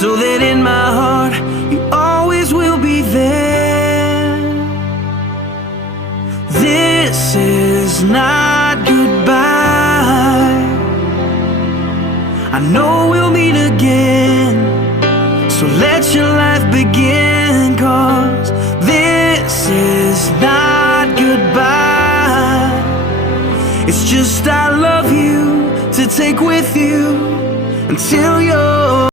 so that in my heart you always will be there. This is not goodbye. I know we'll meet again, so let your life begin, 'cause this is not goodbye. It's just I love you to take with you until you're